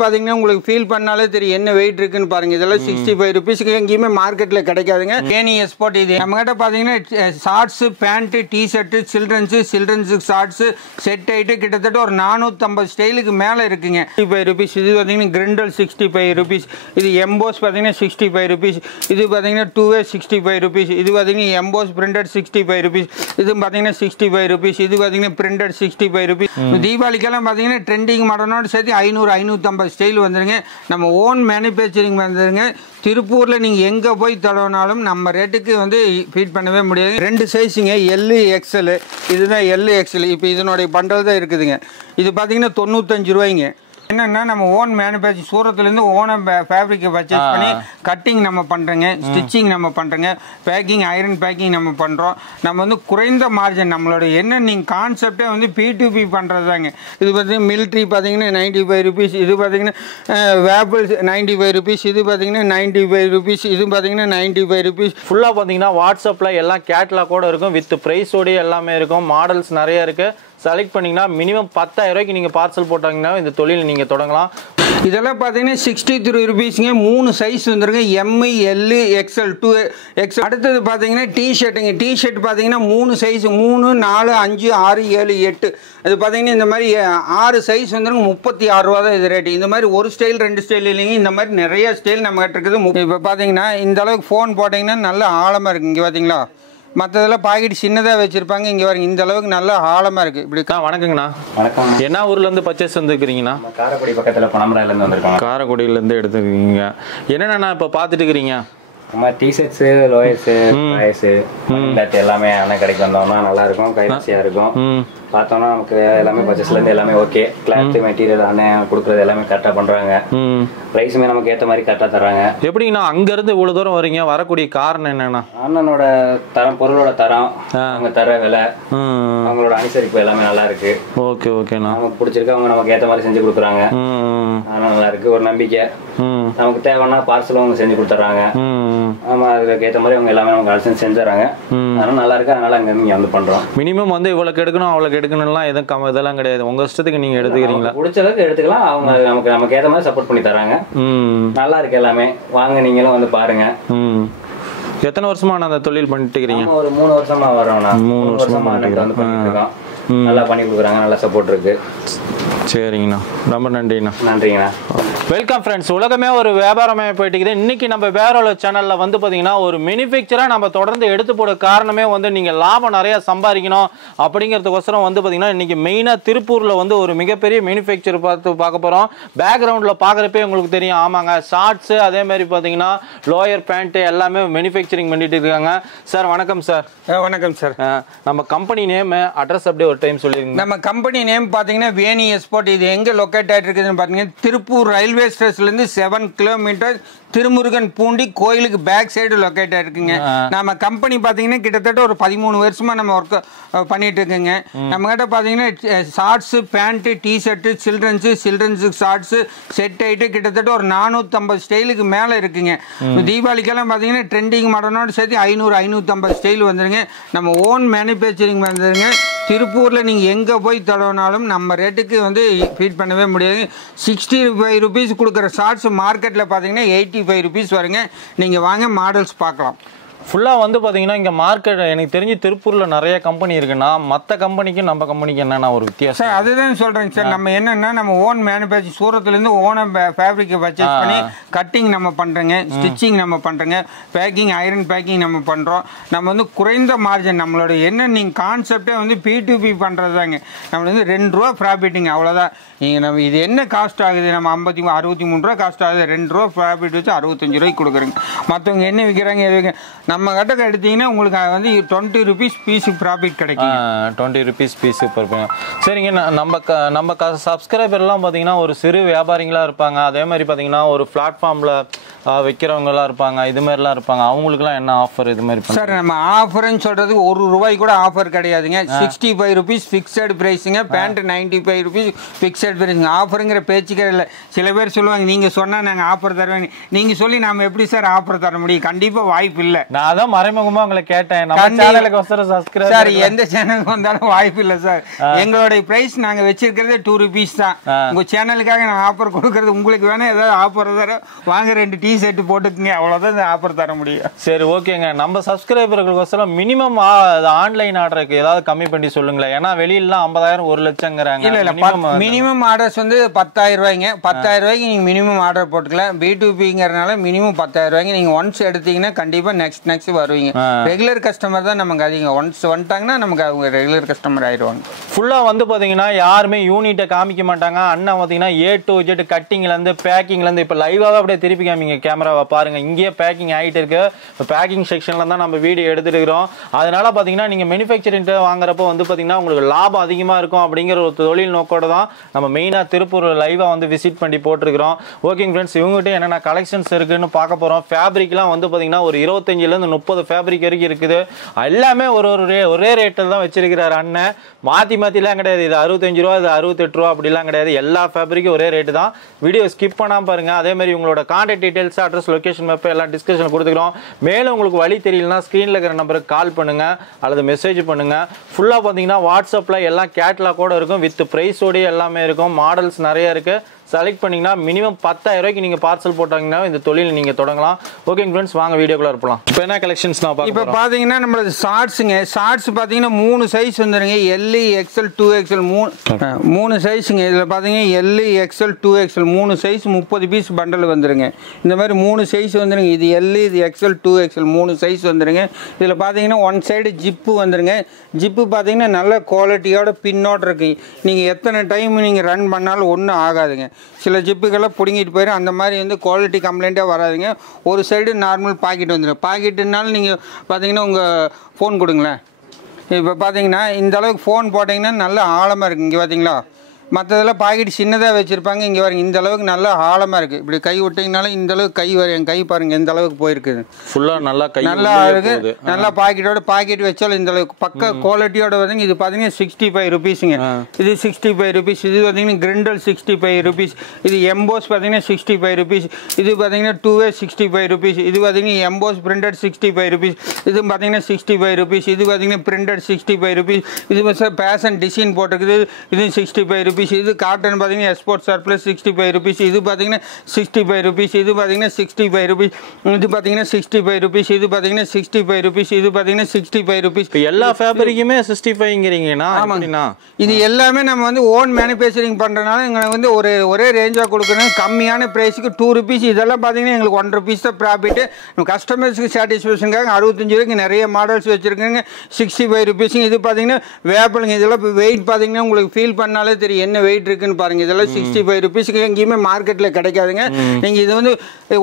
பாத்தீங்கன்னா உங்களுக்கு ஃபீல் பண்ணாலே தெரியும் என்ன வெயிட் இருக்குன்னு பாருங்க. இதெல்லாம் 65 ரூபீஸ்க்கு எங்கேயுமே மார்க்கெட்ல கிடைக்காதுங்க. வேணி எஸ்போர்ட் இது நம்ம கிட்ட பாத்தீங்கன்னா shorts, pant, T shirt, children's shorts set ஆயிட்டு கிட்டத்தட்ட ஒரு 450 ஸ்டைலுக்கு மேல இருக்குங்க. 65 ரூபீஸ். இது பாத்தீங்கன்னா கிரிண்டல் 65 ரூபீஸ். இது எம்போஸ் பாத்தீங்கன்னா 65 ரூபீஸ். இது பாத்தீங்கன்னா 2way 65 ரூபீஸ். இது பாத்தீங்கன்னா எம்போஸ் பிரிண்டட் 65 ரூபீஸ். இது பாத்தீங்கன்னா 65 ரூபீஸ். இது பாத்தீங்கன்னா பிரிண்டட் 65 ரூபீஸ். தீபாவளிக்கெல்லாம் பாத்தீங்கன்னா ட்ரெண்டிங் மாடலோட சேர்த்து 500-550 ஸ்டைல் வந்துருங்க. நம்ம ஓன் மேனுஃபேக்சரிங் வந்துருங்க. திருப்பூர்ல நீங்க எங்க போய் தடவினாலும் நம்ம ரேட்டுக்கு வந்து ஃபீட் பண்ணவே முடியாது. 2 சைஸுங்க, எல் எக்ஸ்எல். இதுதான் எல் எக்ஸ்எல். இப்போ இதனுடைய பண்டல் தான் இருக்குதுங்க. இது பாத்தீங்கன்னா 95 ரூபாய்ங்க. என்னன்னா நம்ம ஓன் மேனுஃபேக்சர் சூரத்துலேருந்து ஓனம் ஃபேப்ரிக்கை பர்ச்சேஸ் பண்ணி கட்டிங் நம்ம பண்ணுறோங்க, ஸ்டிச்சிங் நம்ம பண்ணுறோங்க, பேக்கிங் ஐரன் பேக்கிங் நம்ம பண்ணுறோம். நம்ம வந்து குறைந்த மார்ஜின் நம்மளோட என்ன நீங்கள் கான்செப்டே வந்து P2P பண்ணுறது தாங்க. இது பார்த்தீங்கன்னா மிலிட்ரி பார்த்தீங்கன்னா 95 ரூபீஸ். இது பார்த்தீங்கன்னா வேப்பிள்ஸ் 95 ரூபீஸ். இது பார்த்தீங்கன்னா 95 ரூபீஸ். இது பார்த்தீங்கன்னா 95 ரூபீஸ். ஃபுல்லாக பார்த்தீங்கன்னா வாட்ஸ்அப்பில் எல்லாம் கேட்லாகோட இருக்கும், வித் ப்ரைஸோடய எல்லாமே இருக்கும். மாடல்ஸ் நிறைய இருக்குது. செலக்ட் பண்ணிங்கன்னா மினிமம் 10,000 ரூபாய்க்கு நீங்கள் பார்சல் போட்டாங்கன்னா இந்த தொழில் நீங்கள் தொடங்கலாம். இதெல்லாம் பார்த்தீங்கன்னா 63 ரூபீஸுங்க. 3 சைஸ் வந்துருங்க, எம்ஐ, எல், எக்ஸ்எல், 2XL. அடுத்தது பார்த்தீங்கன்னா டிஷர்ட்டுங்க. டிஷர்ட் பார்த்தீங்கன்னா 3 சைஸ், 3, 4, 5, 6, 7, 8. அது பார்த்தீங்கன்னா இந்த மாதிரி 6 சைஸ் வந்துருங்க. 36 ரூபா தான் இது ரேட்டு. இந்த மாதிரி ஒரு ஸ்டைல் 2 ஸ்டைல் இல்லைங்க, இந்த மாதிரி நிறைய ஸ்டைல் நம்ம கிட்ட இருக்குது. இப்போ பார்த்தீங்கன்னா இந்த அளவுக்கு ஃபோன் போட்டிங்கன்னா நல்ல ஆழமாக இருக்குது. இங்கே பார்த்தீங்களா, மற்றதெல்லாம் பாக்கெட் சின்னதாக வச்சுருப்பாங்க. இங்கே பாருங்க இந்த அளவுக்கு நல்லா ஆழமாக இருக்குது. இப்படி வணக்கங்கண்ணா. வணக்கம். என்ன ஊர்லேருந்து பர்ச்சேஸ் வந்துருக்கிறீங்கண்ணா? காரைக்குடி பக்கத்தில் பனமராயிலேருந்து வந்திருக்கோம். காரைக்குடியிலேருந்து எடுத்துருக்கீங்க. என்னென்னா இப்போ பார்த்துட்டு இருக்கிறீங்க? நம்ம டிஷர்ட்ஸு, லோயர்ஸு, ட்ராயர்ஸு எல்லாமே அண்ணன் கடைக்கு வந்தோம்னா நல்லாயிருக்கும், கைராசியாக இருக்கும். பார்த்தோம்னா நமக்கு எல்லாமே பர்ச்சேஸ்லேருந்து எல்லாமே ஓகே. கிளாத் மெட்டீரியல் அண்ணன் கொடுக்குறது எல்லாமே கரெக்டாக பண்ணுறாங்க. ப்ரைஸுமே நமக்கு ஏற்ற மாதிரி கரெக்டாக தர்றாங்க. எப்படிங்கண்ணா அங்கேருந்து இவ்வளோ தூரம் வரீங்க? வரக்கூடிய காரணம் என்னென்னா அண்ணனோட தரம், பொருளோட தரம், அவங்க தர விலை, அவங்களோட அனுசரிப்பு எல்லாமே நல்லா இருக்கு. ஓகே ஓகேண்ணா. நமக்கு பிடிச்சிருக்கு, அவங்க நமக்கு ஏற்ற மாதிரி செஞ்சு கொடுக்குறாங்க. அதனால் நல்லா இருக்கு, ஒரு நம்பிக்கை. நமக்கு தேவைன்னா பார்சலும் அவங்க செஞ்சு கொடுத்துட்றாங்க. நம்ம அதுக்கு ஏற்ற மாதிரி அவங்க எல்லாமே நமக்கு அலசன் செஞ்சுறாங்க. அதனால நல்லா இருக்கு. அதனால அங்கே இங்கே வந்து பண்ணுறோம். மினிமம் வந்து இவ்வளோக்கு எடுக்கணும் அவ்வளோக்கு எடுக்கணும்லாம் எதுவும் இதெல்லாம் கிடையாது. உங்கள் இஷ்டத்துக்கு நீங்கள் எடுத்துக்கிறீங்களா? பிடிச்சதுக்கு எடுத்துக்கலாம். அவங்க நமக்கு ஏற்ற மாதிரி சப்போர்ட் பண்ணி தராங்க. நல்லா இருக்கு எல்லாமே. வாங்க நீங்களும் வந்து பாருங்க. எத்தனை வருஷமா நான் அந்த தொழில் பண்ணிட்டு இருக்கிறீங்க? ஒரு 3 வருஷமா வரோம்ண்ணா. 3 வருஷமா வந்து பண்ணிட்டு இருக்கோம். நல்லா பண்ணி கொடுக்குறாங்க, நல்லா சப்போர்ட் இருக்கு. சரிங்கண்ணா, ரொம்ப நன்றிண்ணா. நன்றிங்கண்ணா. Welcome friends. உலகமே ஒரு வியாபாரமாக போயிட்டு இருக்குது. இன்னைக்கு நம்ம வேற ஒரு சேனலில் வந்து பார்த்தீங்கன்னா ஒரு மேனுஃபேக்சராக நம்ம தொடர்ந்து எடுத்து போட காரணமே வந்து நீங்கள் லாபம் நிறையா சம்பாதிக்கணும் அப்படிங்கிறதுக்கோசரம் வந்து பார்த்தீங்கன்னா இன்னைக்கு மெயினாக திருப்பூரில் வந்து ஒரு மிகப்பெரிய மேனுஃபேக்சர் பார்க்க போகிறோம். பேக்ரவுண்டில் பார்க்குறப்பே உங்களுக்கு தெரியும். ஆமாங்க, ஷார்ட்ஸு அதே மாதிரி பார்த்தீங்கன்னா லோயர் பேண்ட்டு எல்லாமே மேனுஃபேக்சரிங் பண்ணிட்டு இருக்காங்க. சார் வணக்கம் சார். வணக்கம் சார். நம்ம கம்பெனி நேம், அட்ரஸ் அப்படியே ஒரு டைம் சொல்லிருங்க. நம்ம கம்பெனி நேம் பார்த்தீங்கன்னா வேணி எஸ்போர்ட். இது எங்கே லொக்கேட் ஆகிட்டு இருக்குதுன்னு பார்த்தீங்கன்னா திருப்பூர் ரயில்வே ஸ்டேஷன்லேருந்து 7 கிலோமீட்டர் திருமுருகன் பூண்டி கோயிலுக்கு பேக் சைடு லொக்கேட் ஆகிருக்குங்க. நம்ம கம்பெனி பார்த்தீங்கன்னா கிட்டத்தட்ட ஒரு 13 வருஷமாக நம்ம ஒர்க் பண்ணிட்டு இருக்குங்க. நம்ம கிட்ட பார்த்தீங்கன்னா shorts, pant, T shirt, children's shorts set ஆகிட்டு கிட்டத்தட்ட ஒரு 450 ஸ்டைலுக்கு மேலே இருக்குங்க. தீபாவளிக்கெல்லாம் பார்த்தீங்கன்னா ட்ரெண்டிங் மாடலோடு சேர்த்து 500-550 ஸ்டைல் வந்துருங்க. நம்ம ஓன் மேனுஃபேக்சரிங் வந்துருங்க. திருப்பூரில் நீங்கள் எங்கே போய் தடவினாலும் நம்ம ரேட்டுக்கு வந்து ஃபீட் பண்ணவே முடியாது. 65 ரூபீஸ் கொடுக்குற ஷார்ட்ஸ் மார்க்கெட்டில் பார்த்தீங்கன்னா 85 ரூபீஸ் வருங்க. நீங்கள் வாங்க மாடல்ஸ் பார்க்கலாம். ஃபுல்லாக வந்து பார்த்தீங்கன்னா இங்கே மார்க்கெட் எனக்கு தெரிஞ்சு திருப்பூரில் நிறைய கம்பெனி இருக்குன்னா மற்ற கம்பெனிக்கும் நம்ம கம்பெனிக்கு என்னென்னா ஒரு வித்தியாசம்? சார் அதுதான் சொல்கிறேங்க சார். நம்ம என்னென்னா நம்ம ஓன் மேனுஃபேக்சர் சூரத்துலேருந்து ஓனம் ஃபேப்ரிக்கை பர்ச்சேஸ் பண்ணி கட்டிங் நம்ம பண்ணுறோங்க, ஸ்டிச்சிங் நம்ம பண்ணுறோங்க, பேக்கிங் ஐரன் பேக்கிங் நம்ம பண்ணுறோம். நம்ம வந்து குறைந்த மார்ஜின் நம்மளோட என்ன நீங்கள் கான்செப்டே வந்து P2P பண்ணுறது தாங்க. நம்ம வந்து 2 ரூபா ப்ராஃபிட்டுங்க, அவ்வளோதான். நீங்கள் நம்ம இது என்ன காஸ்ட் ஆகுது? நம்ம 63 ரூபா காஸ்ட் ஆகுது. 2 ரூபா ப்ராஃபிட் வச்சு 65 ரூபாய்க்கு கொடுக்குறேங்க. மற்றவங்க என்ன விற்கிறாங்க எதுங்க? நம்ம கட்டக்கு எடுத்தீங்கன்னா உங்களுக்கு வந்து 20 ரூபீஸ் பீஸ் ப்ராஃபிட் கிடைக்கும். 20 ரூபீஸ் பீஸு பருப்பேன். சரிங்க. நம்ம சப்ஸ்கிரைபர்லாம் பார்த்தீங்கன்னா ஒரு சிறு வியாபாரிகளாக இருப்பாங்க. அதே மாதிரி பார்த்தீங்கன்னா ஒரு பிளாட்ஃபார்மில் வைக்கிறவங்கலாம் இருப்பாங்க, இது மாதிரிலாம் இருப்பாங்க, அவங்களுக்குலாம் என்ன ஆஃபர் இது மாதிரி? சார் நம்ம ஆஃபர்னு சொல்கிறதுக்கு ₹1 கூட ஆஃபர் கிடையாதுங்க. 65 rupees ஃபிக்ஸட் ப்ரைஸுங்க. பேண்ட் 95 rupees ஃபிக்ஸட் ப்ரைஸுங்க. ஆஃபருங்கிற பேச்சுக்கே இல்லை. சில பேர் சொல்லுவாங்க நீங்கள் சொன்னால் நாங்கள் ஆஃபர் தருவாங்க. நீங்கள் சொல்லி நம்ம எப்படி சார் ஆஃபர் தர முடியும்? கண்டிப்பாக வாய்ப்பு இல்லை. நான் அதான் மறைமுகமாக உங்களை கேட்டேன். நம்ம சேனலுக்கு சப்ஸ்கிரைப் சார் எந்த சேனலுக்கு வந்தாலும் வாய்ப்பு இல்லை சார். எங்களுடைய பிரைஸ் நாங்கள் வச்சிருக்கிறதே ₹2 தான். உங்கள் சேனலுக்காக நான் ஆஃபர் கொடுக்கறது. உங்களுக்கு வேணா ஏதாவது ஆஃபர் தர வாங்க, 2 T-ஷர்ட் போட்டுக்குங்க, அவ்வளோதான் இந்த ஆஃபர் தர முடியும். சரி ஓகேங்க. நம்ம சப்ஸ்கிரைபர்களுக்கோசரம் மினிமம் ஆன்லைன் ஆர்டருக்கு ஏதாவது கம்மி பண்ணி சொல்லுங்களேன். ஏன்னா வெளியிலாம் 50,000 1 லட்சங்கிறாங்க. இல்லை மினிமம் ஆர்டர்ஸ் வந்து 10,000 ரூபாய்ங்க. 10,000 ரூபாய்க்கு நீங்கள் மினிமம் ஆர்டர் போட்டுக்கலாம். B2Bங்கிறதுனால மினிமம் 10,000 ரூபாய்க்கு நீங்கள் ஒன்ஸ் எடுத்தீங்கன்னா கண்டிப்பாக நெக்ஸ்ட் வருவீங்க. ரெகுலர் கஸ்டமர் தான் நமக்கு அதிகம். ஒன்ஸ் வந்துட்டாங்கன்னா நமக்கு அவங்க ரெகுலர் கஸ்டமர் ஆயிடுவாங்க. ஃபுல்லாக வந்து பார்த்தீங்கன்னா யாருமே யூனிட்டை காமிக்க மாட்டாங்க. அண்ணன் பார்த்தீங்கன்னா A to Z கட்டிங்லேருந்து பேக்கிங்லேருந்து இப்போ லைவாகவே அப்படியே திருப்பி காமிங்க கேமராவை பாருங்கள். இங்கேயே பேக்கிங் ஆகிட்டு இருக்கு. இப்போ பேக்கிங் செக்ஷனில் தான் நம்ம வீடியோ எடுத்துட்டு இருக்கிறோம். அதனால பார்த்தீங்கன்னா நீங்கள் மேனுஃபேக்சரிங் வாங்குறப்போ வந்து பார்த்தீங்கன்னா உங்களுக்கு லாபம் அதிகமாக இருக்கும் அப்படிங்கிற ஒரு தொழில் நோக்கோட தான் நம்ம மெயினாக திருப்பூர் லைவாக வந்து விசிட் பண்ணி போட்டிருக்கிறோம். ஓகேங்க ஃப்ரெண்ட்ஸ், இவங்ககிட்ட என்னென்ன கலெக்ஷன்ஸ் இருக்குன்னு பார்க்க போகிறோம். ஃபேப்ரிக்லாம் வந்து பார்த்தீங்கன்னா ஒரு 25லேருந்து 30 ஃபேப்ரிக் வரைக்கும் இருக்குது. எல்லாமே ஒரே ரேட்டில் தான் வச்சிருக்கிறார் அண்ணன். மாற்றிலாம் கிடையாது. இது 65 ரூபா, இது 68 ரூபா அப்படிலாம் கிடையாது. எல்லா ஃபேப்ரிக்கும் ஒரே ரேட்டு தான். வீடியோ ஸ்கிப் பண்ணாமல் பாருங்கள். அதே மாதிரி உங்களோட contact details, address, location map எல்லாம் டிஸ்கிரிப்ஷனில் கொடுத்துக்கிறோம். மேலும் உங்களுக்கு வழி தெரியலனா ஸ்க்ரீனில் இருக்கிற நம்பருக்கு கால் பண்ணுங்கள் அல்லது மெசேஜ் பண்ணுங்கள். ஃபுல்லாக பார்த்தீங்கன்னா வாட்ஸ்அப்பில் எல்லாம் கேட்லாகோட இருக்கும். வித் ப்ரைஸோடய எல்லாமே இருக்கும். மாடல்ஸ் நிறைய இருக்குது. செலக்ட் பண்ணிங்கன்னா மினிமம் 10,000 ரூபாய்க்கு நீங்கள் பார்சல் போட்டாங்கன்னா இந்த தொழில் நீங்கள் தொடங்கலாம். ஓகேங்க ஃப்ரெண்ட்ஸ், வாங்க வீடியோக்குள்ளே இருப்பலாம். இப்போ என்ன கலெக்ஷன்ஸ் நான் பார்க்க இப்போ பார்த்தீங்கன்னா நம்மளது ஷார்ட்ஸுங்க. ஷார்ட்ஸ் பார்த்தீங்கன்னா 3 சைஸ் வந்துடுங்க. L, XL, 2XL 3 சைஸுங்க. இதில் பார்த்தீங்கன்னா L, XL, 2XL 3 size 30 piece bundle வந்துடுங்க. இந்த மாதிரி 3 சைஸ் வந்துடுங்க. இது L, இது XL, 2XL 3 சைஸ் வந்துடுங்க. இதில் பார்த்தீங்கன்னா ஒன் சைடு ஜிப்பு வந்துடுங்க. ஜிப்பு பார்த்தீங்கன்னா நல்ல குவாலிட்டியோட பின்னோட இருக்கு. நீங்கள் எத்தனை டைம் நீங்கள் ரன் பண்ணாலும் ஒன்றும் ஆகாதுங்க. சில ஜிப்புக்கெல்லாம் பிடுங்கிட்டு போயிடும். அந்த மாதிரி வந்து குவாலிட்டி கம்ப்ளைண்ட்டாக வராதுங்க. ஒரு சைடு நார்மல் பாக்கெட் வந்துடும். பாக்கெட்டுனாலும் நீங்கள் பார்த்தீங்கன்னா உங்கள் ஃபோன் கொடுங்களேன். இப்போ பார்த்தீங்கன்னா இந்த அளவுக்கு ஃபோன் போட்டிங்கன்னா நல்ல ஆழமாக இருக்குது. இங்கே பார்த்தீங்களா, மற்றதெல்லாம் பாக்கெட் சின்னதாக வச்சுருப்பாங்க. இங்கே பாருங்க, இந்த அளவுக்கு நல்லா ஆழமாக இருக்குது. இப்படி கை விட்டிங்கனாலும் இந்த அளவுக்கு கை வரும். என் கை பாருங்கள் எந்த அளவுக்கு போயிருக்குது. ஃபுல்லாக நல்லா இருக்குது. நல்லா பாக்கெட்டோட பாக்கெட் வச்சாலும் இந்த அளவுக்கு பக்க குவாலிட்டியோட வருதுங்க. இது பார்த்தீங்கன்னா 65 ரூபீஸுங்க. இது 65 ரூபீஸ். இது பார்த்தீங்கன்னா கிரிண்டல் 65 ரூபீஸ். இது எம்போஸ் பார்த்தீங்கன்னா 65 ரூபீஸ். இது பார்த்தீங்கன்னா 2way 65 ரூபீஸ். இது பார்த்தீங்கன்னா எம்போஸ் பிரிண்டட் 65 ரூபீஸ். இது பார்த்தீங்கன்னா 65 ரூபீஸ். இது பார்த்தீங்கன்னா பிரிண்டட் 65 ரூபீஸ். இது பேஷன் டிசைன் போட்டிருக்குது. இது 65 ரூபீஸ். இது காட்டன் பார்த்தீங்கன்னா எக்ஸ்போர்ட் சர்ப்ளஸ் 65 ரூபீஸ். இது பார்த்தீங்கன்னா 65 ரூபீஸ். இது பார்த்தீங்கன்னா 65 ரூபீஸ். இது பார்த்தீங்கன்னா 65 ரூபீஸ். இது பார்த்தீங்கன்னா 65 ரூபீஸ். இது பார்த்தீங்கன்னா 65 ரூபீஸ். எல்லா ஃபேப்ரிக்குமே 65ங்கிறீங்கண்ணா? ஆமாங்கண்ணா. இது எல்லாமே நம்ம வந்து ஓன் மேனுஃபேக்சரிங் பண்ணுறதுனால எங்களுக்கு வந்து ஒரே ரேஞ்சாக கொடுக்கணும். கம்மியான ப்ரைஸுக்கு 2 ரூபீஸ். இதெல்லாம் பார்த்தீங்கன்னா எங்களுக்கு 1 ரூபீஸ் தான் ப்ராஃபிட்டு. நம்ம கஸ்டமர்ஸுக்கு சாட்டிஸ்ஃபேக்ஷனுக்காக 65 ரூபாய்க்கு நிறைய மாடல்ஸ் வச்சுருக்காங்க. 65 ரூபீஸுங்க. இது பார்த்தீங்கன்னா வேப்பிளுங்க. இதெல்லாம் வெயிட் பார்த்தீங்கன்னா உங்களுக்கு ஃபீல் பண்ணாலே தெரியும் என்ன வெயிட் இருக்குன்னு பாருங்க. இதெல்லாம் 65 ரூபீஸ்க்கு எங்கேயுமே மார்க்கெட்டில் கிடைக்காதுங்க. நீங்கள் இது வந்து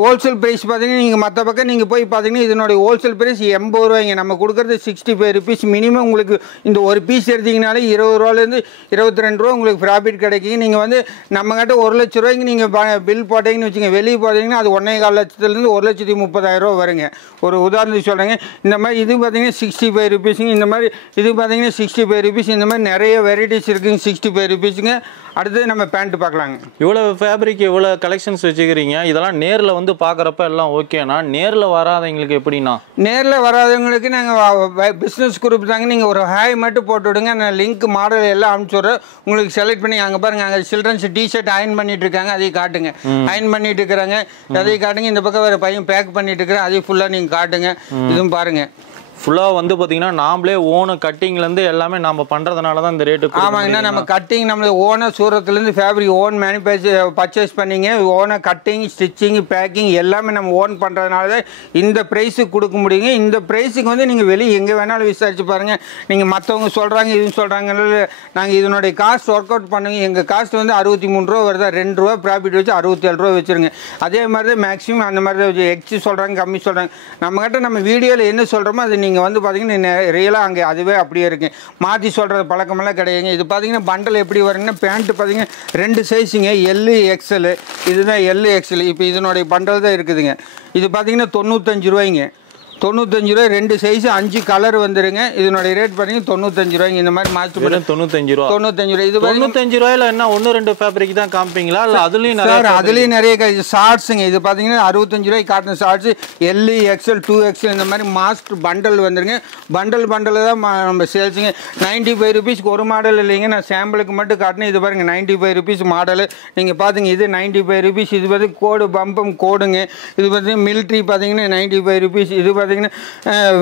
ஹோல்சேல் ப்ரைஸ் பார்த்தீங்கன்னா நீங்கள் மற்ற பக்கம் நீங்கள் போய் பார்த்தீங்கன்னா இதனுடைய ஹோல்சேல் ப்ரைஸ் 80 ரூபாய்ங்க. நம்ம கொடுக்குறது 65 ரூபீஸ். மினிமம் உங்களுக்கு இந்த ஒரு பீஸ் எடுத்தீங்கனாலே 20 ரூபாலேருந்து 22 ரூபா உங்களுக்கு ப்ராஃபிட் கிடைக்கும். நீங்கள் வந்து நம்மகிட்ட 1 லட்ச ரூபாய்க்கு நீங்கள் பில் போட்டீங்கன்னு வச்சுங்க, வெளியே போட்டீங்கன்னா அது 1,4 லட்சத்துலேருந்து 1,30,000 ரூபா வருங்க. ஒரு உதாரணத்துக்கு சொல்கிறேங்க. இந்த மாதிரி இது பார்த்தீங்கன்னா 65 ரூபீஸுங்க. இந்த மாதிரி இது பார்த்தீங்கன்னா 65 ரூபீஸ். இந்த மாதிரி நிறைய வெரைட்டிஸ் இருக்குங்க 65 ரூபீஸுங்க. அடுத்தது நம்ம பேண்ட் பார்க்கலாங்க. இவ்வளோ ஃபேப்ரிக் இவ்வளோ கலெக்ஷன்ஸ் வச்சுக்கிறீங்க. இதெல்லாம் நேரில் வந்து பார்க்குறப்ப எல்லாம் ஓகேண்ணா. நேரில் வராதவங்களுக்கு எப்படின்னா? நேரில் வராதவங்களுக்கு நாங்கள் பிஸ்னஸ் குரூப் தாங்க. நீங்கள் ஒரு ஹாய் மட்டும் போட்டு விடுங்க. நான் லிங்க் மாடல் எல்லாம் அனுப்பிச்சுட்றேன். உங்களுக்கு செலக்ட் பண்ணி அங்கே பாருங்கள், அங்கே சில்ட்ரன்ஸ் டிஷர்ட் அயன் பண்ணிட்டு இருக்காங்க, அதையும் காட்டுங்க. அயன் பண்ணிட்டு இருக்கிறாங்க, அதையும் காட்டுங்க. இந்த பக்கம் வேறு பையன் பேக் பண்ணிட்டு இருக்கிறேன், அதையும் ஃபுல்லாக நீங்கள் காட்டுங்க. இதுவும் பாருங்கள். ஃபுல்லாக வந்து பார்த்தீங்கன்னா நாமளே ஓனு கட்டிங்லேருந்து எல்லாமே நம்ம பண்ணுறதுனால தான் இந்த ரேட்டு. ஆமாங்கண்ணா, நம்ம கட்டிங் நம்மளது ஓனாக சூரத்துலேருந்து ஃபேப்ரிக் ஓன் மேனுஃபேக்சர் பர்ச்சேஸ் பண்ணிங்க. ஓனாக கட்டிங், ஸ்டிச்சிங், பேக்கிங் எல்லாமே நம்ம ஓன் பண்ணுறதுனால தான் இந்த ப்ரைஸுக்கு கொடுக்க முடியுங்க. இந்த ப்ரைஸுக்கு வந்து நீங்கள் வெளியே எங்கே வேணாலும் விசாரிச்சு பாருங்கள். நீங்கள் மற்றவங்க சொல்கிறாங்க இது சொல்கிறாங்க, நாங்கள் இதனுடைய காஸ்ட் ஒர்க் அவுட் பண்ணுங்க. எங்கள் காஸ்ட் வந்து 63 ரூபா வருதா, 2 ரூபா ப்ராஃபிட் வச்சு 67 ரூபா வச்சுருங்க. அதே மாதிரி தான் மேக்ஸிமம் அந்த மாதிரி தான் வச்சு எக்ஸு சொல்கிறாங்க, கம்மி சொல்கிறாங்க. நம்மகிட்ட நம்ம வீடியோவில் என்ன சொல்கிறோமோ அதை நீங்கள் வந்து பார்த்தீங்கன்னா ரியலாக அங்கே அதுவே அப்படியே இருக்குது, மாற்றி சொல்கிற பழக்கமெல்லாம் கிடையாதுங்க. இது பார்த்தீங்கன்னா பண்டல் எப்படி வருங்கன்னா பேண்ட்டு பார்த்தீங்கன்னா 2 சைஸுங்க, எல்லு எக்ஸல், இதுதான் எல்லு எக்ஸல். இப்போ இதனுடைய பண்டல் தான் இருக்குதுங்க. இது பார்த்தீங்கன்னா 95 ரூபாய்ங்க, 95 ரூபாய் 2 சைஸ் 5 கலர் வந்துருங்க. இதனுடைய ரேட் பார்த்தீங்கன்னா 95 ரூபாய்ங்க. இந்த மாதிரி மாற்றி 95 ரூபா. 95 ரூபாய். இது 95 ரூபாயில என்ன 1-2 ஃபேப்ரிக் தான் காமிப்பீங்களா இல்லை அதுலேயும் சார்? அதுலேயும் நிறைய ஷார்ட்ஸுங்க. இது பார்த்தீங்கன்னா 65 ரூபாய்க்கு காட்டின ஷார்ட்ஸு, எல்லு எக்ஸல் 2XL இந்த மாதிரி மாஸ்டர் பண்டல் வந்துருங்க. பண்டல் தான் நம்ம சேல்ஸுங்க. 95 ருபீஸ்க்கு ஒரு மாடல் இல்லைங்க, நான் சாம்பிளுக்கு மட்டும் காட்டினேன். இது பாருங்கள் 95 ருபீஸ் மாடலு நீங்கள் பார்த்துங்க. இது 95 ருபீஸ். இது பார்த்து கோடு பம்பம் கோடுங்க. இது பார்த்தீங்கன்னா மிலிட்ரி பார்த்தீங்கன்னா 95 ருபீஸ். இது பார்த்தீங்கன்னா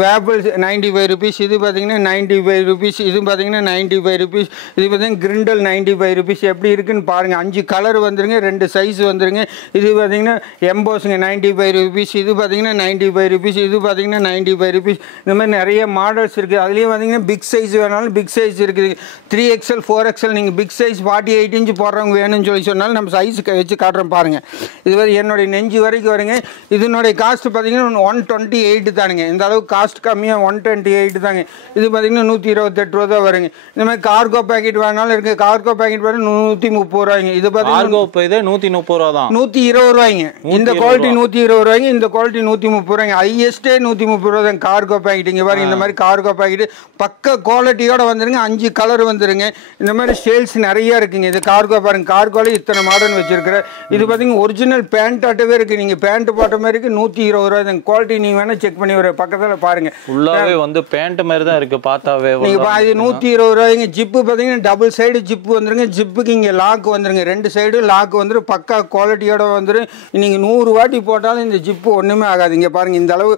வேப்பிள்ஸ் 95 ருபீஸ். இது பார்த்தீங்கன்னா 95 ருபீஸ். இது பார்த்தீங்கன்னா 95 ருபீஸ். இது பார்த்தீங்கன்னா கிரிண்டல் 95 ருபீஸ். எப்படி இருக்குன்னு பாருங்கள். 5 கலர் வந்துருங்க, 2 சைஸ் வந்துருங்க. இது பார்த்தீங்கன்னா எம்போஸுங்க 95 ருபீஸ். இது பார்த்தீங்கன்னா 95 ருபீஸ். இது பார்த்தீங்கன்னா 95 ருபீஸ். இந்த மாதிரி நிறைய மாடல்ஸ் இருக்குது. அதுலேயும் பார்த்தீங்கன்னா பிக் சைஸ் வேணாலும் பிக் சைஸ் இருக்குது. 3XL 4XL நீங்கள் பிக் சைஸ் 48 இன்ச்சு போடுறவங்க வேணும்னு சொன்னாலும் நம்ம சைஸுக்கு வச்சு காட்டுறோம் பாருங்கள். இது வரை என்னுடைய நெஞ்சு வரைக்கும் வருங்க. இதனுடைய காஸ்ட் பார்த்தீங்கன்னா 128 தானுங்க. இந்த அளவுக்கு காஸ்ட் கம்மியாக 128 தாங்க. இது பார்த்தீங்கன்னா 128 ரூபா தான் வருங்க. இந்த மாதிரி கார்கோ பேக்கெட் வேணாலும் இருக்குது. கார்கோ பேக்கெட் பார்த்தீங்கன்னா 130 ரூபாய்ங்க. இது பார்த்தீங்கன்னா 130 ரூபா தான், 120 ரூபாய்ங்க. இந்த குவாலிட்டி 120 ரூபாய்ங்க, இந்த குவாலிட்டி 130 ரூபாய்ங்க. ஹையஸ்டே 130 ரூபா தான் கார்கோ பேக்கெட். இங்கே பாருங்க இந்த மாதிரி கார்கோ பேக்கெட் பக்க குவாலிட்டியோட வந்துருங்க. 5 கலர் வந்துருங்க. இந்த மாதிரி சேல்ஸ் நிறைய இருக்குங்க. இது கார்கோ பாருங்க, கார்கோல இத்தனை மாடல் வச்சிருக்கிறேன். இது பார்த்தீங்கன்னா ஒரிஜினல் பேண்ட் ஆட்டவே இருக்குது. நீங்கள் பேண்ட் போட்ட மாதிரி இருக்குது. 120 ரூபாய் தான். குவாலிட்டி நீங்கள் வேணால் செக் பண்ணி ஒரு பக்கத்தில் பாருங்க. ஃபுல்லாவே வந்து பேண்ட் மாதிரி தான் இருக்கு பார்த்தாவே. நீங்க இது 120 ரூபாய்ங்க. ஜிப்பு பார்த்தீங்கன்னா டபுள் சைடு ஜிப்பு வந்துருங்க. ஜிப்புக்கு இங்கே லாக் வந்துருங்க. 2 சைடு லாக் வந்துடும். பக்கா குவாலிட்டியோட வந்துடும். நீங்கள் 100 வாட்டி போட்டாலும் இந்த ஜிப்பு ஒன்றுமே ஆகாது. இங்கே பாருங்க இந்த அளவு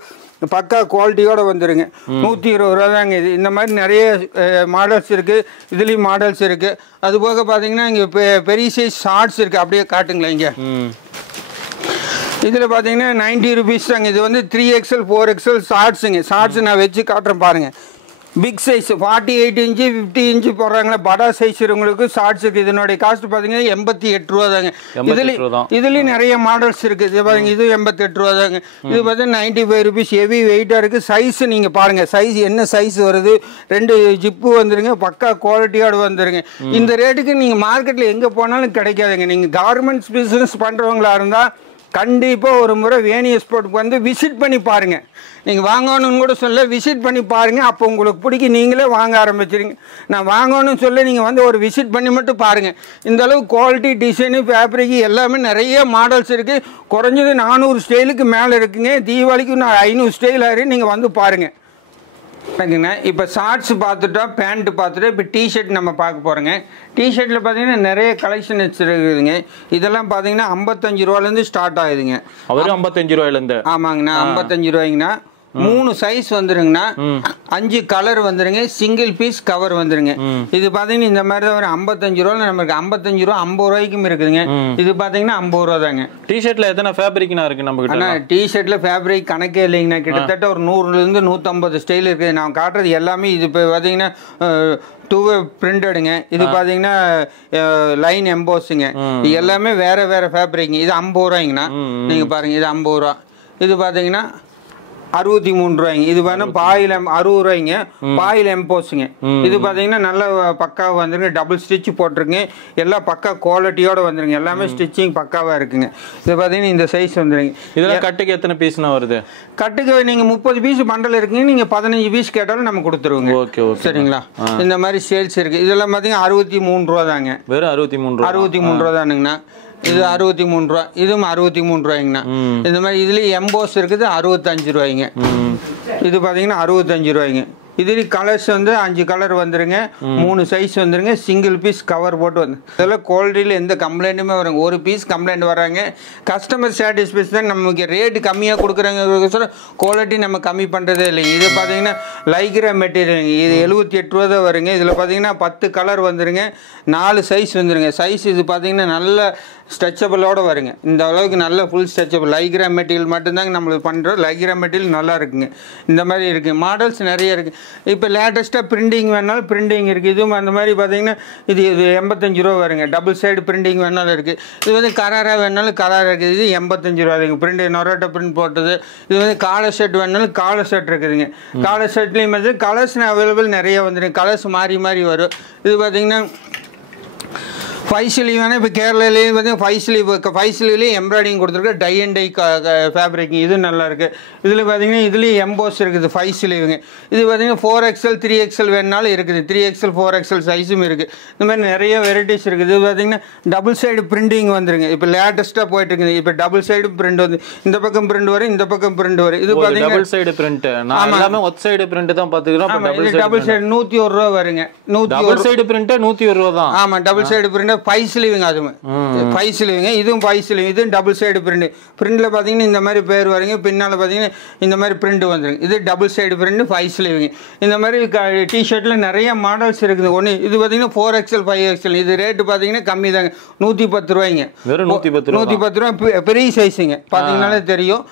பக்கா குவாலிட்டியோட வந்துருங்க. 120 ரூபா தாங்க இது. இந்த மாதிரி நிறைய மாடல்ஸ் இருக்குது. இதுலேயும் மாடல்ஸ் இருக்குது. அது போக பார்த்தீங்கன்னா இங்கே பெரிய சைஸ் ஷார்ட்ஸ் இருக்குது. அப்படியே காட்டுங்களேன். இங்கே இதில் பார்த்தீங்கன்னா 90 ருபீஸ் தாங்க. இது வந்து 3XL 4XL ஷார்ட்ஸுங்க. ஷார்ட்ஸ் நான் வச்சு காட்டுறேன் பாருங்கள். பிக் சைஸ் 48 இன்ச்சு 50 இன்ச்சு போடுறாங்களே படா சைஸ் உங்களுக்கு ஷார்ட்ஸ் இருக்குது. இதனுடைய காஸ்ட் பார்த்தீங்கன்னா 88 ரூபா தாங்க. இதுலேயும் நிறைய மாடல்ஸ் இருக்குது. இது பாருங்க, இது 88 ரூபா தாங்க. இது பார்த்தீங்கன்னா 95 ருபீஸ். ஹெவி வெயிட்டாக இருக்குது. சைஸ் நீங்கள் பாருங்கள், சைஸ் என்ன சைஸ் வருது. 2 ஜிப்பு வந்துருங்க. பக்கா குவாலிட்டியோடு வந்துருங்க. இந்த ரேட்டுக்கு நீங்கள் மார்க்கெட்டில் எங்கே போனாலும் கிடைக்காதுங்க. நீங்கள் கார்மெண்ட்ஸ் பிஸ்னஸ் பண்ணுறவங்களா இருந்தால் கண்டிப்பாக ஒரு முறை வேணி எக்ஸ்போர்ட்டுக்கு வந்து விசிட் பண்ணி பாருங்கள். நீங்கள் வாங்கணும்னு கூட சொல்ல, விசிட் பண்ணி பாருங்கள். அப்போ உங்களுக்கு பிடிக்கும், நீங்களே வாங்க ஆரம்பிச்சிருங்க. நான் வாங்கணும்னு சொல்ல நீங்கள் வந்து ஒரு விசிட் பண்ணி மட்டும் பாருங்கள். இந்தளவு குவாலிட்டி, டிசைனு, ஃபேப்ரிக் எல்லாமே நிறைய மாடல்ஸ் இருக்குது. குறைஞ்சது 400 ஸ்டைலுக்கு மேலே இருக்குங்க. தீபாவளிக்கு நான் 500 ஸ்டைல் ஆயிரும். நீங்கள் வந்து பாருங்கள். ஓகேங்கண்ணா. இப்போ ஷார்ட்ஸ் பார்த்துட்டோம், பேண்ட்டு பார்த்துட்டோம். இப்போ டிஷர்ட் நம்ம பார்க்க போகிறோங்க. டிஷர்ட்டில் பார்த்தீங்கன்னா நிறைய கலெக்ஷன் வச்சுருக்குதுங்க. இதெல்லாம் பார்த்தீங்கன்னா 55 ரூபாலேருந்து ஸ்டார்ட் ஆகுதுங்க. அவரும் 55 ரூபாயிலேருந்து. ஆமாங்கண்ணா, 55 ரூபாய்ங்கண்ணா. 3 சைஸ் வந்துருங்கண்ணா. 5 கலர் வந்துருங்க. சிங்கிள் பீஸ் கவர் வந்துருங்க. இது பார்த்தீங்கன்னா இந்த மாதிரி தான் ஒரு 55 ரூபா. நமக்கு 55 ரூபா 50 ரூபாய்க்கும் இருக்குதுங்க. இது பார்த்தீங்கன்னா 50 ரூபா தாங்க. டிஷர்ட்ல எத்தனை ஃபேப்ரிக்னா இருக்கு நம்ம கிட்ட? டிஷர்ட்ல ஃபேப்ரிக் கணக்கே இல்லைங்கண்ணா. கிட்டத்தட்ட ஒரு 100லேருந்து 150 ஸ்டைல் இருக்குது. நான் காட்டுறது எல்லாமே இது இப்போ பார்த்தீங்கன்னா 2 பிரிண்டடுங்க. இது பார்த்தீங்கன்னா லைன் எம்போஸுங்க. இது எல்லாமே வேற வேற ஃபேப்ரிக்ங்க. இது 50 ரூபாய்ங்கண்ணா. நீங்கள் பாருங்க, இது 50 ரூபா. இது பார்த்தீங்கன்னா 63 ரூபாய்ங்க. இது வேணா பாயில் 60 ரூபாய்ங்க. பாயில் எம்போஸுங்க. இது பார்த்தீங்கன்னா நல்ல பக்காவாக வந்துருங்க. டபுள் ஸ்டிச் போட்டிருங்க. எல்லாம் பக்கா குவாலிட்டியோட வந்துருங்க. எல்லாமே ஸ்டிச்சிங் பக்காவாக இருக்குங்க. இது பார்த்தீங்கன்னா இந்த சைஸ் வந்துருங்க. இதெல்லாம் கட்டுக்கு எத்தனை பீஸ்னா வருது? கட்டுக்கு நீங்கள் 30 பீஸ் பண்டல் இருக்குங்க. நீங்கள் 15 பீஸ் கேட்டாலும் நம்ம கொடுத்துருவோங்க. ஓகே ஓகே, சரிங்களா? இந்த மாதிரி சேல்ஸ் இருக்குது. இதெல்லாம் பார்த்தீங்கன்னா 63 ரூபா தாங்க. வெறும் 63 ரூபா. 63 ரூபா தானுங்கண்ணா. இது 63 ரூபா. இதுவும் 63 ரூபாய்ங்கண்ணா. இந்த மாதிரி இதுலேயும் எம்போஸ் இருக்குது. 65 ரூபாய்ங்க. இது பார்த்தீங்கன்னா 65 ரூபாய்ங்க. இதுலேயும் கலர்ஸ் வந்து 5 கலர் வந்துருங்க. 3 சைஸ் வந்துருங்க. சிங்கிள் பீஸ் கவர் போட்டு வந்து இதெல்லாம் குவாலிட்டியில் எந்த கம்ப்ளைண்ட்டுமே வருங்க. ஒரு பீஸ் கம்ப்ளைண்ட் வராங்க. Customer satisfaction. நமக்கு ரேட்டு கம்மியாக கொடுக்குறாங்க, குவாலிட்டி நம்ம கம்மி பண்ணுறதே இல்லைங்க. இது பார்த்தீங்கன்னா லைக்ரா மெட்டீரியல். இது 78 ரூபா தான் வருங்க. இதில் பார்த்தீங்கன்னா 10 கலர் வந்துருங்க. 4 சைஸ் வந்துருங்க. சைஸ் இது பார்த்தீங்கன்னா நல்ல ஸ்ட்ரெச்சபிளோட வருங்க. இந்த அளவுக்கு நல்ல ஃபுல் ஸ்ட்ரெச்சபிள் லைக்ரா மெட்டீரியல் மட்டும்தாங்க நம்மளுக்கு பண்ணுறோம். லைக்ரா மெட்டீரியல் நல்லா இருக்குங்க. இந்த மாதிரி இருக்குது, மாடல்ஸ் நிறைய இருக்குது. இப்போ லேட்டஸ்ட்டாக பிரிண்டிங் வேணாலும் பிரிண்டிங் இருக்குது. இதுவும் அந்த மாதிரி பார்த்தீங்கன்னா இது 85 ரூபா வருங்க. டபுள் சைடு பிரிண்டிங் வேணாலும் இருக்குது. இது வந்து கராரா வேணாலும் கராரா இருக்குது. இது 85 ரூபா இருக்குங்க. பிரிண்ட் நொரோட்டா பிரிண்ட் போட்டது. இது வந்து காலர் ஷர்ட் வேணாலும் காலர் ஷர்ட் இருக்குதுங்க. காலர் ஷர்ட்லேயும் வந்து கலர்ஸ் அவைலபிள் நிறைய வந்துடும். கலர்ஸ் மாறி மாறி வரும். இது பார்த்தீங்கன்னா 5 ஸ்லீவ் வேணால் இப்போ கேரளாலேயே வந்து 5 ஸ்லீவ்லேயே எம்ப்ராய்டிங் கொடுத்துருக்கு. டை அண்ட் டை ஃபேப்ரிக்கிங் இது நல்லாயிருக்கு. இதில் பார்த்தீங்கன்னா இதுலேயும் எம்போஸ் இருக்குது 5 ஸ்லீவுங்க. இது பார்த்தீங்கன்னா 4XL 3XL வேணுனாலும் இருக்குது. 3XL 4XL சைஸும் இருக்குது. இந்த மாதிரி நிறைய வெரைட்டிஸ் இருக்குது. இது பார்த்தீங்கன்னா டபுள் சைடு பிரிண்டிங் வந்துருங்க. இப்போ லேட்டஸ்ட்டாக போயிட்டு இருக்குது. இப்போ டபுள் சைடு பிரிண்ட் வந்து இந்த பக்கம் பிரிண்ட் வரும், இந்த பக்கம் பிரிண்ட் வரும். இது பார்த்தீங்கன்னா டபுள் சைடு பிரிண்ட். நான் எல்லாமே ஒத்த சைடு பிரிண்ட் தான் பார்த்துக்கிறோம். டபுள் சைடு 101 ரூபா வருங்க. 101 சைடு பிரிண்ட் 101 ரூபா தான். ஆமாம், டபுள் சைடு பிரிண்ட் 5 ஸ்லீவுங்க. அதுவும் 5 ஸ்லீவுங்க. இதுவும் 5 ஸ்லீவ். இதுவும் டபுள் சைடு பிரிண்ட். பிரிண்டில் பார்த்தீங்கன்னா இந்த மாதிரி பேர் வருங்க. பின்னால் பார்த்தீங்கன்னா இந்த மாதிரி பிரிண்ட் வந்துருங்க. இது டபுள் சைடு பிரிண்ட் 5 ஸ்லீவுங்க. இந்த மாதிரி டிஷர்ட்டில் நிறைய மாடல்ஸ் இருக்குது. ஒன்று இது பார்த்தீங்கன்னா 4XL 5XL. இது ரேட்டு பார்த்தீங்கன்னா கம்மி தாங்க, 110 ரூபாய்ங்க. வெறும் 110 ரூபா. பெரிய சைஸுங்க, பார்த்தீங்கன்னாலே தெரியும்.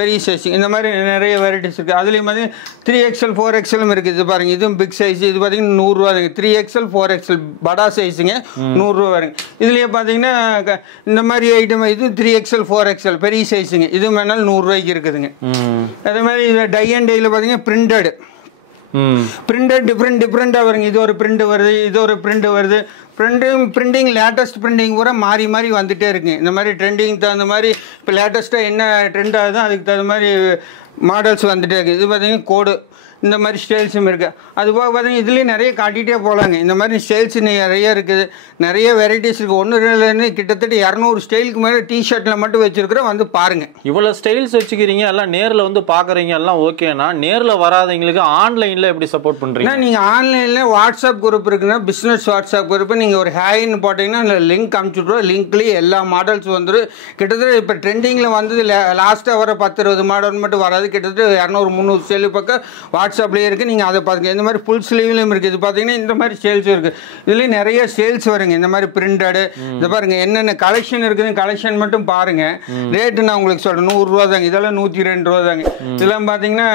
பெரிய சைஸ். இந்த மாதிரி நிறைய வெரைட்டிஸ் இருக்குது. அதுலேயும் பார்த்தீங்கன்னா 3XL 4XL இருக்குது. இது பாருங்கள், இதுவும் பிக் சைஸ். இது பார்த்தீங்கன்னா 100 ரூபா. 3XL 4XL படா சைஸுங்க, 100 ரூபா வருங்க. இதுலேயே பார்த்தீங்கன்னா இந்த மாதிரி ஐட்டம் இது 3XL 4XL பெரிய சைஸுங்க. இது வேணாலும் 100 ரூபாய்க்கு இருக்குதுங்க. அதே மாதிரி இது டை அண்ட் டையில் பார்த்தீங்கன்னா பிரிண்டட் டிஃப்ரெண்ட்டாக வருங்க. இது ஒரு பிரிண்ட் வருது, இது ஒரு பிரிண்ட் வருது. பிரிண்டிங் லேட்டஸ்ட் பிரிண்டிங் பூரா மாறி மாறி வந்துகிட்டே இருக்குங்க. இந்த மாதிரி ட்ரெண்டிங் தகுந்த மாதிரி இப்போ லேட்டஸ்ட்டாக என்ன ட்ரெண்ட் ஆகுதோ அதுக்கு தகுந்த மாதிரி மாடல்ஸ் வந்துகிட்டே இருக்குது. இது பார்த்தீங்கன்னா கோடு இந்த மாதிரி ஸ்டைல்ஸும் இருக்குது. அதுபோக பார்த்தீங்கன்னா இதுலேயும் நிறைய காட்டிகிட்டே போகலாங்க. இந்த மாதிரி ஸ்டைல்ஸ் நிறைய இருக்குது. நிறைய வெரைட்டிஸ் இருக்குது. ஒன்று கிட்டத்தட்ட 200 ஸ்டைலுக்கு மேலே டிஷர்ட்டில் மட்டும் வச்சுருக்கிறோம். வந்து பாருங்கள். இவ்வளோ ஸ்டைல்ஸ் வச்சுக்கிறீங்க, எல்லாம் நேரில் வந்து பார்க்குறீங்க, எல்லாம் ஓகேனா நேரில் வராதவங்களுக்கு ஆன்லைனில் எப்படி சப்போர்ட் பண்ணுறீங்க? நீங்கள் ஆன்லைனில் வாட்ஸ்அப் குரூப் இருக்குன்னா, பிஸ்னஸ் வாட்ஸ்அப் குரூப் நீங்கள் ஒரு ஹேன்னு போட்டிங்கன்னா அதில் லிங்க் அனுப்பிச்சுட்ருவோம். லிங்க்லேயே எல்லா மாடல்ஸ் வந்துடும். கிட்டத்தட்ட இப்போ ட்ரெண்டிங்கில் வந்தது லாஸ்ட்டாக வர 10-20 மாடல் மட்டும் வராது. கிட்டத்தட்ட 200-300 ஸ்டைலு பக்கம் வாட்ஸ்அப்லேயே இருக்குது. நீங்கள் அதை பார்த்துக்க. இந்த மாதிரி ஃபுல் ஸ்லீவ்லையும் இருக்குது. இது பார்த்தீங்கன்னா இந்த மாதிரி சேல்ஸும் இருக்குது. இதுலேயும் நிறைய சேல்ஸ் வருங்க. இந்த மாதிரி பிரிண்டடு இதை பாருங்கள், என்னென்ன கலெக்ஷன் இருக்குது. கலெக்ஷன் மட்டும் பாருங்கள். ரேட்டு நான் உங்களுக்கு சொல்கிறேன், 100 ரூபா தாங்க. இதெல்லாம் 102 ரூபா தாங்க. இதெல்லாம் பார்த்தீங்கன்னா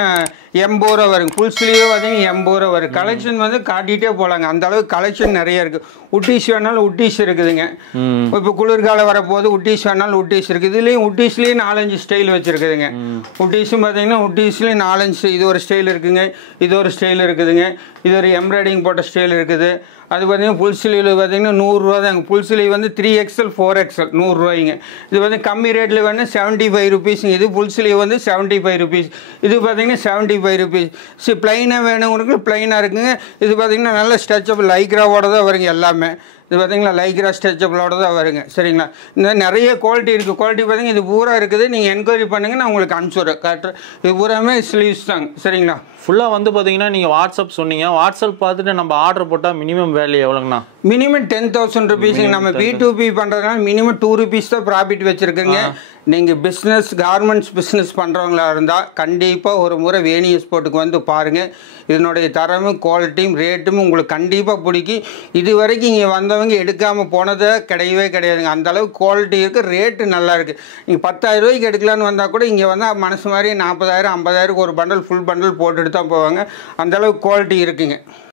80 ரூபா வருங்க. ஃபுல் ஸ்லீவ் பார்த்தீங்கன்னா 80 ரூபா வரும். கலெக்ஷன் வந்து காட்டிகிட்டே போகலாங்க. அந்த அளவுக்கு கலெக்ஷன் நிறைய இருக்குது. உட்டீஸ் வேணாலும் உட்டீஸ் இருக்குதுங்க. இப்போ குளிர்காலம் வரப்போது உட்டீஸ் வேணாலும் உட்டீஸ் இருக்குது. இதுலேயும் உட்டீஸ்லேயும் 4-5 ஸ்டைல் வச்சுருக்குதுங்க. உட்டீஸும் பார்த்தீங்கன்னா உட்டீஸ்லேயும் 4-5 இது ஒரு ஸ்டைல் இருக்குதுங்க. இது ஒரு ஸ்டைல் இருக்குதுங்க. இது ஒரு எம்ப்ராய்டிங் போட்ட ஸ்டைல் இருக்குது. அது பார்த்தீங்கன்னா ஃபுல் ஸ்லீவில் பார்த்தீங்கன்னா 100 ரூபா தாங்க. ஃபுல் ஸ்லீவ் வந்து 3XL 4XL 100 ரூபாய்ங்க. இது வந்து கம்மி ரேட்டில் வேணும் 75 ருபீஸுங்க. இது ஃபுல் ஸ்லீவ் வந்து 75 ருபீஸ். இது பார்த்தீங்கன்னா 75 ருபீஸ். பிளைனாக வேணுங்கிறதுக்கு பிளைனாக இருக்குங்க. இது பார்த்தீங்கன்னா நல்ல ஸ்ட்ரெச்சபிள் லைக்ராவோட தான் வருங்க எல்லாமே. இது பார்த்தீங்களா லைக்ரா ஸ்ட்ரெச்சபிளோட தான் வருங்க. சரிங்களா? இந்த நிறைய குவாலிட்டி இருக்குது. குவாலிட்டி பார்த்தீங்கன்னா இது பூரா இருக்குது. நீங்கள் என்கொயரி பண்ணுங்கள், நான் உங்களுக்கு அனுப்பிச்சுடுறேன். கரெக்டாக இது பூராமே ஸ்லீவ்ஸ் தாங்க. சரிங்களா? ஃபுல்லாக வந்து பார்த்தீங்கன்னா நீங்கள் வாட்ஸ்அப் சொன்னீங்க. வாட்ஸ்அப் பார்த்துட்டு நம்ம ஆர்டர் போட்டால் மினிமம் வேல்யூ எவ்வளோங்கண்ணா? மினிமம் 10,000 ருபீஸுங்க. நம்ம B2B பண்ணுறதுனால மினிமம் 2 rupees தான் ப்ராஃபிட் வச்சுருக்குங்க. நீங்கள் பிஸ்னஸ் கார்மெண்ட்ஸ் பிஸ்னஸ் பண்ணுறவங்களா இருந்தால் கண்டிப்பாக ஒரு முறை வேணி எக்ஸ்போர்ட்டுக்கு வந்து பாருங்கள். இதனுடைய தரமும் குவாலிட்டியும் ரேட்டும் உங்களுக்கு கண்டிப்பாக பிடிக்கும். இது வரைக்கும் இங்கே வந்தவங்க எடுக்காமல் போனதை கிடையவே கிடையாதுங்க. அந்தளவுக்கு குவாலிட்டி இருக்குது, ரேட்டு நல்லா இருக்குது. நீங்கள் 10,000 ரூபாய்க்கு எடுக்கலான்னு வந்தால் கூட இங்கே வந்தால் மனசு மாதிரி 40,000 50,000 ஒரு பண்டல் ஃபுல் பண்டல் போட்டுட்டு தான் போவாங்க. அந்தளவுக்கு குவாலிட்டி இருக்குங்க.